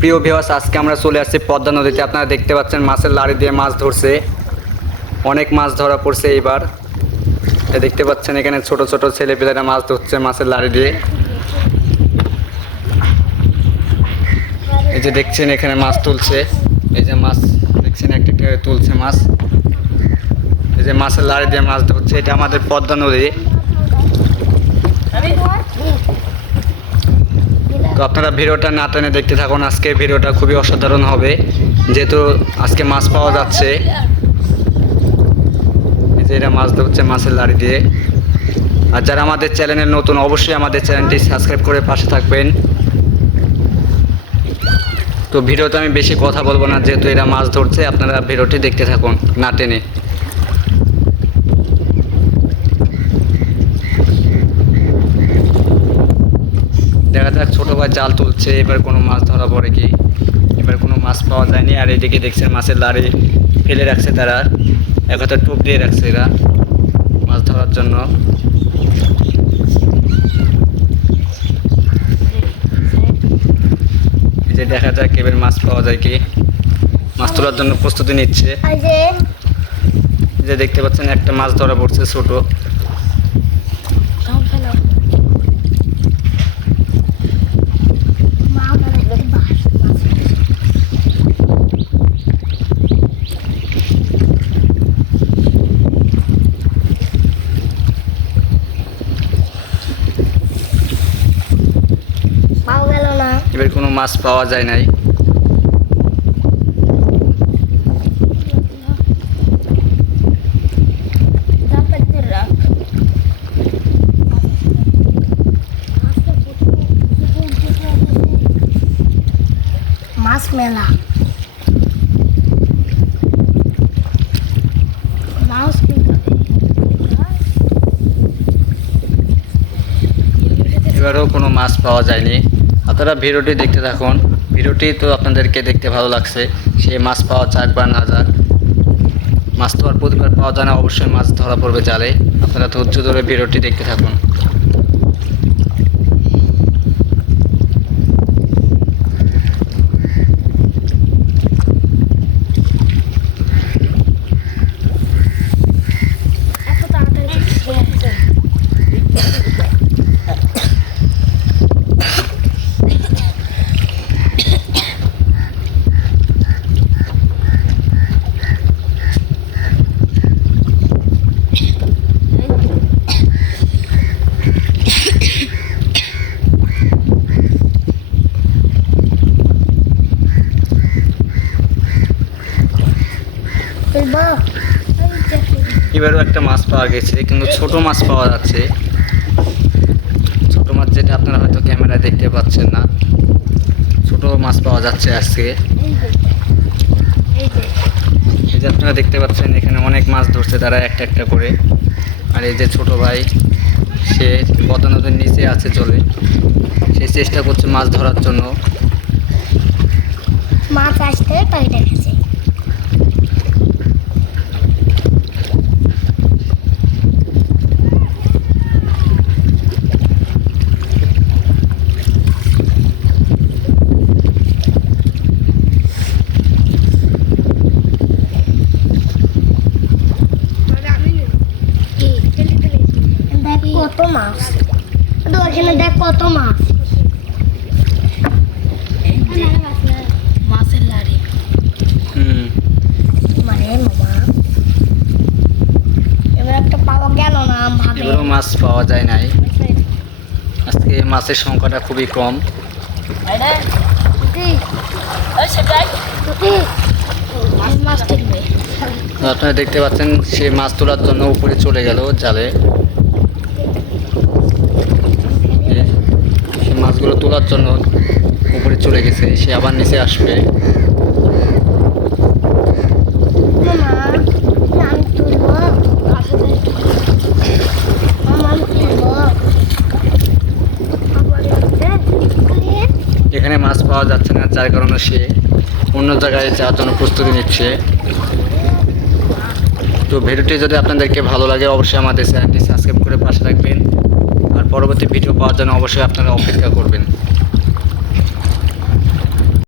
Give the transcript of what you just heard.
প্রিয় ভিওয়াস আজকে আমরা চলে আসছি পদ্মা নদীতে। আপনারা দেখতে পাচ্ছেন মাছের লাড়ি দিয়ে মাছ ধরছে। অনেক মাছ ধরা পড়ছে এইবার। দেখতে পাচ্ছেন এখানে ছোট ছোট ছেলেপেলেরা মাছ ধরছে মাছের লাড়ি দিয়ে। এই যে দেখছেন এখানে মাছ তুলছে। এই যে মাছ দেখছেন একটা একটা তুলছে মাছ। এই যে মাছের লাড়ি দিয়ে মাছ ধরছে। এটা আমাদের পদ্মা নদী। তো আপনারা ভিডিওটা না টেনে দেখতে থাকুন আজকে ভিডিওটা খুবই অসাধারণ হবে। যেহেতু আজকে মাছ পাওয়া যাচ্ছে। যে এরা মাছ ধরছে মাছের লাড়ি দিয়ে। আর যারা আমাদের চ্যানেলে নতুন, অবশ্যই আমাদের চ্যানেলটি সাবস্ক্রাইব করে পাশে থাকবেন। তো ভিডিওতে আমি বেশি কথা বলব না, যেহেতু এরা মাছ ধরছে, আপনারা ভিডিওটি দেখতে থাকুন, না টেনে। ভাই জাল তুলছে এবার কোনো মাছ ধরা পড়ে কি? এবার কোনো মাছ পাওয়া যায়নি আর এদিকে দেখছেন মাছের লাড়ি ফেলে রাখছে তারা। এক হাতে টোপ দিয়ে রাখছে এরা মাছ ধরার জন্য। এই যে দেখা যাক এবার মাছ পাওয়া যায় কি। মাছ তোলার জন্য প্রস্তুতি নিচ্ছে। যে দেখতে পাচ্ছেন একটা মাছ ধরা পড়ছে ছোট সব ফেলো মা বলে একটু বাস পাও গেল না এবার কোনো মাছ পাওয়া যায় নাই। মাছ মেলা। মাছ এবারও কোনো মাছ পাওয়া যায়নি। আপনারা ভিডিওটি দেখতে থাকুন। ভিডিওটি তো আপনাদেরকে দেখতে ভালো লাগছে। সে মাছ পাওয়া যাক বা না যাক, মাছ তো আর প্রতিবার পাওয়া যায় না, অবশ্যই মাছ ধরা পড়বে জালে। আপনারা ধৈর্য ধরে ভিডিওটি দেখতে থাকুন। এবারও একটা মাছ পাওয়া গেছে কিন্তু ছোট মাছ পাওয়া যাচ্ছে। ছোট মাছ যেটা আপনারা হয়তো ক্যামেরায় দেখতে পাচ্ছেন না। ছোট মাছ পাওয়া যাচ্ছে আজকে। এই যে আপনারা দেখতে পাচ্ছেন এখানে অনেক মাছ ধরছে তারা একটা একটা করে। আর এই যে ছোট ভাই সে পদ্মা নদীর নিচে আছে চলে সে চেষ্টা করছে মাছ ধরার জন্য। মাছ আসতে পাখিটা গেছে দেখ কত মাছ তো ওখানে দেখ কত মাছ। মাছের লাড়ি। হুম। মানে মামা এবার একটা পাওয়া গেল না ভাবে এবারও মাছ পাওয়া যায় নাই। আজকে মাছের সংখ্যাটা খুবই কম। মাছ আপনারা দেখতে পাচ্ছেন সে মাছ তোলার জন্য উপরে চলে গেল জালে যে সে মাছগুলো তোলার জন্য উপরে চলে গেছে। সে আবার নিচে আসবে। এখানে মাছ পাওয়া যাচ্ছে না, যার কারণে সে অন্য জায়গায় যাওয়ার জন্য প্রস্তুতি নিচ্ছে। তো ভিডিওটি যদি আপনাদেরকে ভালো লাগে, অবশ্যই আমাদের চ্যানেলটি সাবস্ক্রাইব করে পাশে রাখবেন পরবর্তী ভিডিও পাওয়ার জন্য অবশ্যই আপনারা অপেক্ষা করবেন।